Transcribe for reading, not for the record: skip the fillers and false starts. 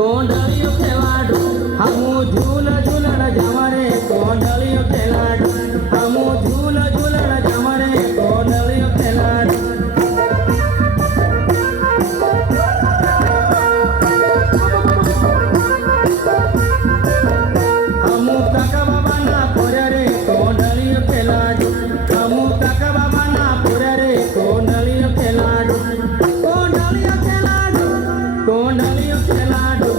કોંડળિયો ખેલાડો હમુ ઝૂલ ઝૂલણ જમરે કોંડળિયો ખેલાડો હમુ ઝૂલ ઝૂલણ જમરે કોંડળિયો ખેલાડો હમુ કાકા બાબાના પોરે રે કોંડળિયો ખેલાડો હમુ કાકા બાબાના પોરે રે કોંડળિયો ખેલાડો કોંડળિયો ખેલાડો કોંડળિયો ખેલાડો